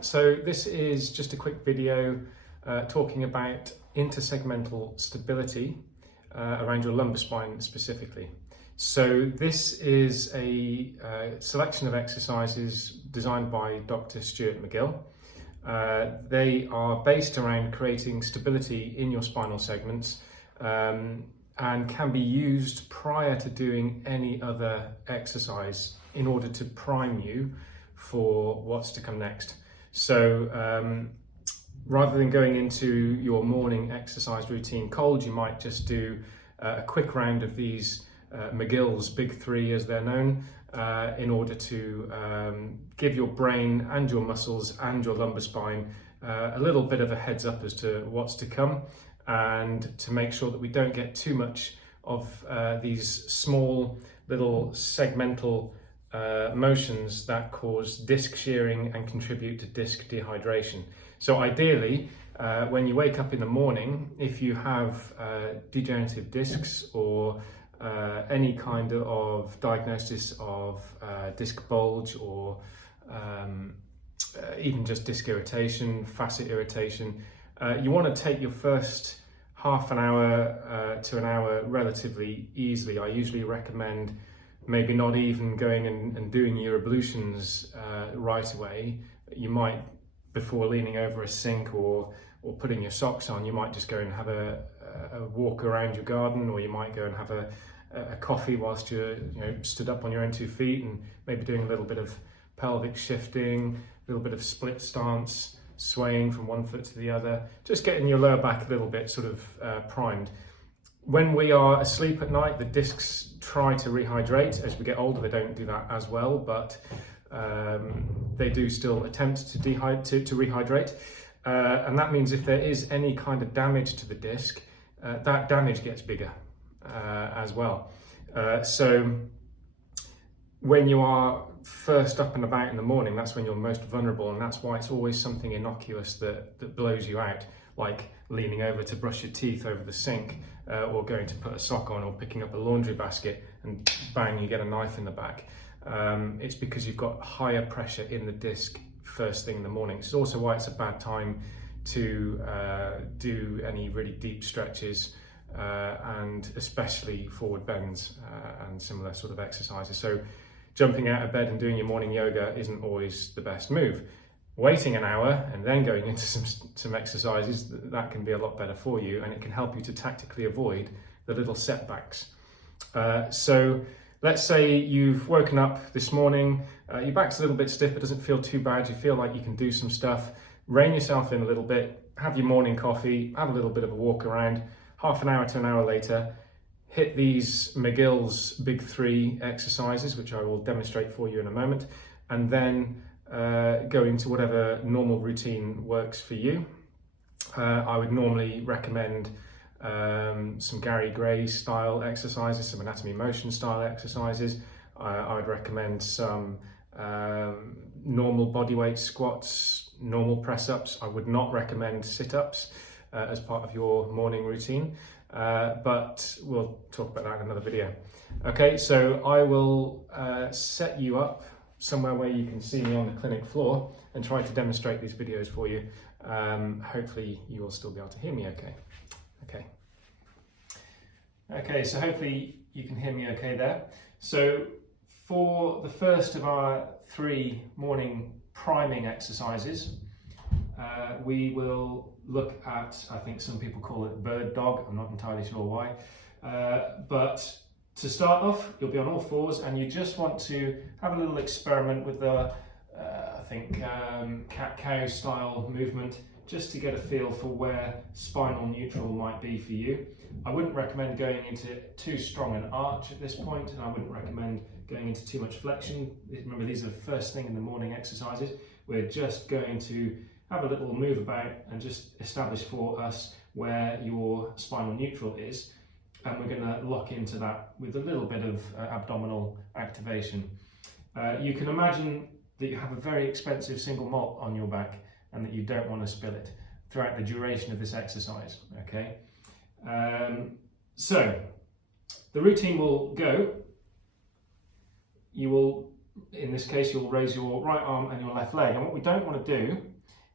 So this is just a quick video talking about intersegmental stability around your lumbar spine specifically. So this is a selection of exercises designed by Dr. Stuart McGill. They are based around creating stability in your spinal segments and can be used prior to doing any other exercise in order to prime you for what's to come next. So rather than going into your morning exercise routine cold, you might just do a quick round of these McGills BIG 3 as they're known, in order to give your brain and your muscles and your lumbar spine a little bit of a heads up as to what's to come, and to make sure that we don't get too much of these small little segmental motions that cause disc shearing and contribute to disc dehydration. So ideally, when you wake up in the morning, if you have degenerative discs or any kind of diagnosis of disc bulge or even just disc irritation, facet irritation, you want to take your first half an hour to an hour relatively easily. I usually recommend maybe not even going and doing your ablutions right away. You might, before leaning over a sink or putting your socks on, you might just go and have a walk around your garden, or you might go and have a coffee whilst you're stood up on your own 2 feet, and maybe doing a little bit of pelvic shifting, a little bit of split stance, swaying from one foot to the other, just getting your lower back a little bit sort of primed. When we are asleep at night, the discs try to rehydrate. As we get older, they don't do that as well, but they do still attempt to rehydrate. And that means if there is any kind of damage to the disc, that damage gets bigger as well. So when you are first up and about in the morning, that's when you're most vulnerable, and that's why it's always something innocuous that blows you out, like leaning over to brush your teeth over the sink, or going to put a sock on, or picking up a laundry basket and bang, you get a knife in the back. It's because you've got higher pressure in the disc first thing in the morning. It's also why it's a bad time to do any really deep stretches, and especially forward bends and similar sort of exercises. So jumping out of bed and doing your morning yoga isn't always the best move. Waiting an hour and then going into some exercises, that can be a lot better for you, and it can help you to tactically avoid the little setbacks. So let's say you've woken up this morning, your back's a little bit stiff but doesn't feel too bad, you feel like you can do some stuff. Rein yourself in a little bit, have your morning coffee, have a little bit of a walk around. Half an hour to an hour later, hit these McGills BIG 3 exercises, which I will demonstrate for you in a moment, and then go into whatever normal routine works for you. I would normally recommend some Gary Gray style exercises, some anatomy motion style exercises. I would recommend some normal bodyweight squats, normal press-ups. I would not recommend sit-ups as part of your morning routine, but we'll talk about that in another video. Okay, so I will set you up somewhere where you can see me on the clinic floor and try to demonstrate these videos for you. Hopefully you will still be able to hear me okay, so hopefully you can hear me okay there. So for the first of our 3 morning priming exercises, we will look at, I think some people call it bird dog, I'm not entirely sure why, but to start off, you'll be on all fours, and you just want to have a little experiment with the, I think, cat-cow style movement, just to get a feel for where spinal neutral might be for you. I wouldn't recommend going into too strong an arch at this point, and I wouldn't recommend going into too much flexion. Remember, these are the first thing in the morning exercises. We're just going to have a little move about and just establish for us where your spinal neutral is. And we're going to lock into that with a little bit of abdominal activation. You can imagine that you have a very expensive single malt on your back and that you don't want to spill it throughout the duration of this exercise, okay? So the routine will go, you will in this case, you'll raise your right arm and your left leg. And what we don't want to do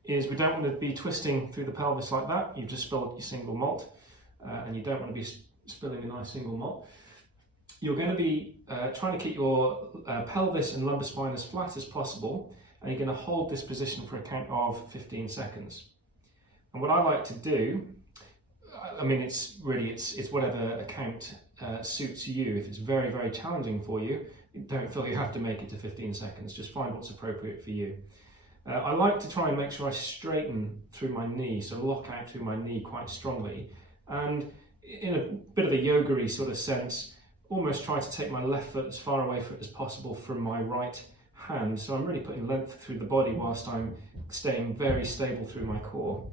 is we don't want to be twisting through the pelvis like that. You've just spilled your single malt, and you don't want to be spilling a nice single malt. You're going to be trying to keep your pelvis and lumbar spine as flat as possible, and you're going to hold this position for a count of 15 seconds. And what I like to do, I mean, it's whatever account suits you. If it's very, very challenging for you, don't feel you have to make it to 15 seconds. Just find what's appropriate for you. I like to try and make sure I straighten through my knee, so lock out through my knee quite strongly. And in a bit of a yoga-y sort of sense, almost try to take my left foot as far away as possible from my right hand. So I'm really putting length through the body whilst I'm staying very stable through my core.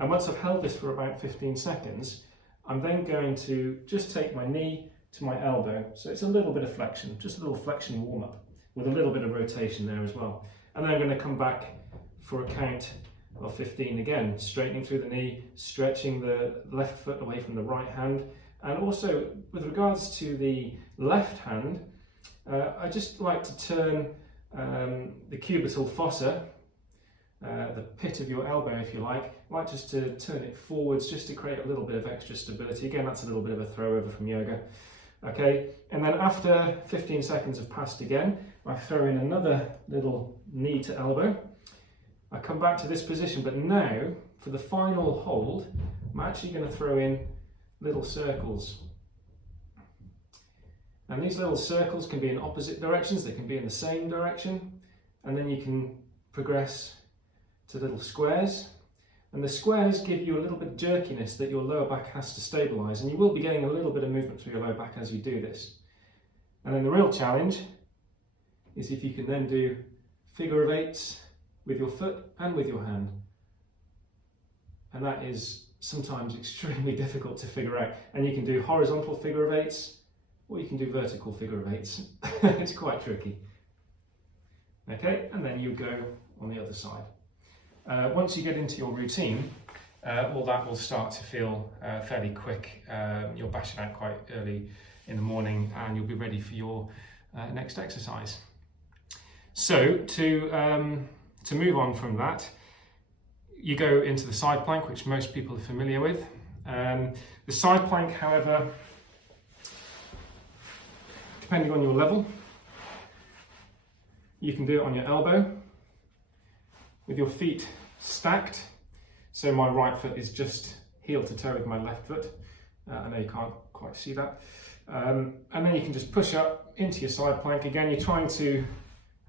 And once I've held this for about 15 seconds, I'm then going to just take my knee to my elbow. So it's a little bit of flexion, just a little flexion warm-up with a little bit of rotation there as well. And then I'm going to come back for a count of 15 again, straightening through the knee, stretching the left foot away from the right hand. And also with regards to the left hand, I just like to turn the cubital fossa, the pit of your elbow if you like just to turn it forwards just to create a little bit of extra stability. Again, that's a little bit of a throw over from yoga. Okay, and then after 15 seconds have passed again, I throw in another little knee to elbow. I come back to this position, but now for the final hold, I'm actually going to throw in little circles. And these little circles can be in opposite directions, they can be in the same direction, and then you can progress to little squares. And the squares give you a little bit of jerkiness that your lower back has to stabilise, and you will be getting a little bit of movement through your lower back as you do this. And then the real challenge is if you can then do figure of eights with your foot and with your hand. And that is sometimes extremely difficult to figure out. And you can do horizontal figure of eights, or you can do vertical figure of eights. It's quite tricky. Okay, and then you go on the other side. Once you get into your routine, well, that will start to feel fairly quick. You'll bash it out quite early in the morning, and you'll be ready for your next exercise. So to move on from that, you go into the side plank, which most people are familiar with. The side plank, however, depending on your level, you can do it on your elbow with your feet stacked. So my right foot is just heel to toe with my left foot. I know you can't quite see that. And then you can just push up into your side plank. Again, you're trying to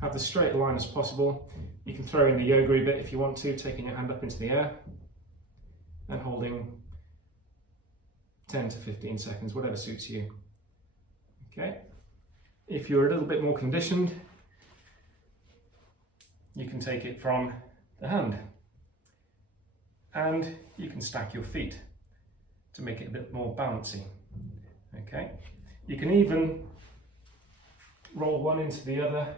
have the straight line as possible. You can throw in the yoga bit if you want to, taking your hand up into the air and holding 10 to 15 seconds, whatever suits you. Okay. If you're a little bit more conditioned, you can take it from the hand, and you can stack your feet to make it a bit more bouncy. Okay, you can even roll one into the other,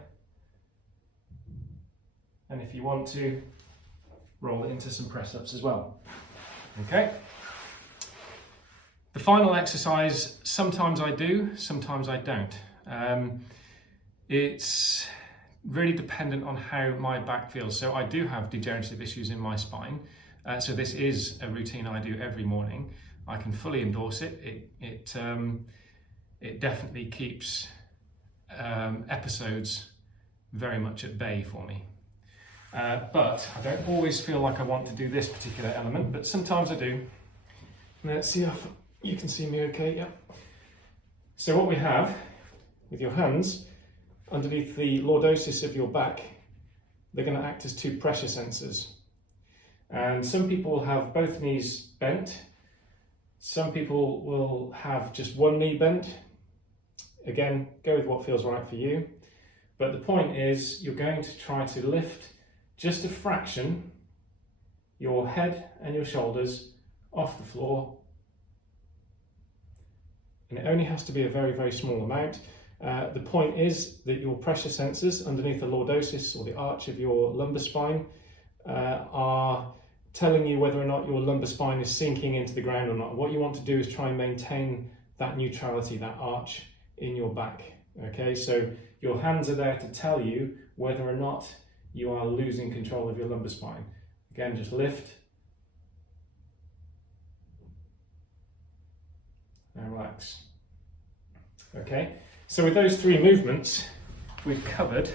and if you want to, roll it into some press-ups as well. Okay, the final exercise, sometimes I do, sometimes I don't. It's really dependent on how my back feels. So I do have degenerative issues in my spine. So this is a routine I do every morning. I can fully endorse it. It definitely keeps episodes very much at bay for me. But I don't always feel like I want to do this particular element, but sometimes I do. Let's see if you can see me okay. Yeah. So what we have with your hands, underneath the lordosis of your back, they're going to act as two pressure sensors. And some people will have both knees bent. Some people will have just one knee bent. Again, go with what feels right for you. But the point is, you're going to try to lift just a fraction your head and your shoulders off the floor. And it only has to be a very, very small amount. The point is that your pressure sensors underneath the lordosis, or the arch of your lumbar spine, are telling you whether or not your lumbar spine is sinking into the ground or not. What you want to do is try and maintain that neutrality, that arch in your back. Okay, so your hands are there to tell you whether or not you are losing control of your lumbar spine. Again, just lift and relax. Okay, so with those three movements, we've covered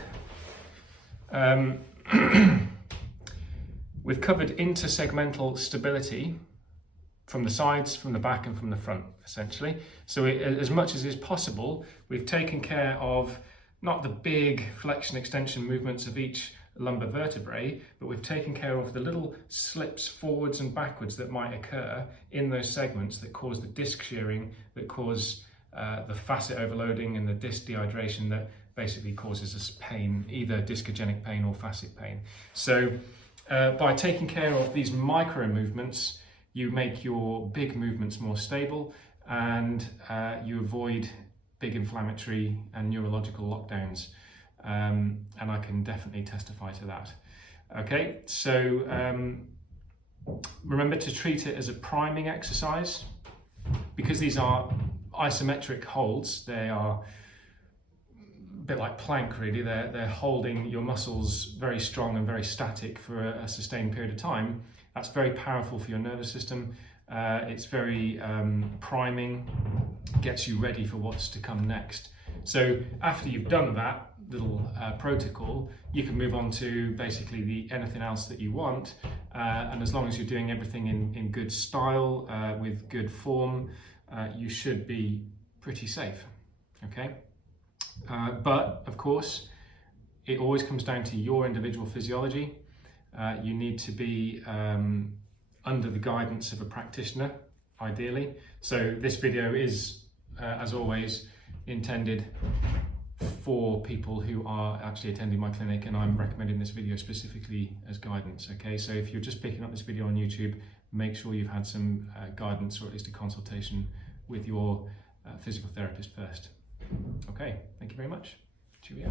we've covered intersegmental stability from the sides, from the back, and from the front, essentially. So as much as is possible, we've taken care of not the big flexion extension movements of each lumbar vertebrae, but we've taken care of the little slips forwards and backwards that might occur in those segments that cause the disc shearing, that cause the facet overloading and the disc dehydration that basically causes us pain, either discogenic pain or facet pain. So by taking care of these micro movements, you make your big movements more stable, and you avoid big inflammatory and neurological lockdowns. And I can definitely testify to that. Okay, so remember to treat it as a priming exercise. Because these are isometric holds, they are a bit like plank really. They're holding your muscles very strong and very static for a sustained period of time. That's very powerful for your nervous system. It's very priming, gets you ready for what's to come next. So after you've done that little protocol, you can move on to basically anything else that you want. And as long as you're doing everything in good style, with good form, you should be pretty safe, okay? But of course, it always comes down to your individual physiology. You need to be under the guidance of a practitioner, ideally. So this video is, as always, intended for people who are actually attending my clinic, and I'm recommending this video specifically as guidance, okay? So if you're just picking up this video on YouTube, make sure you've had some guidance, or at least a consultation with your physical therapist first. Okay, thank you very much. Cheerio.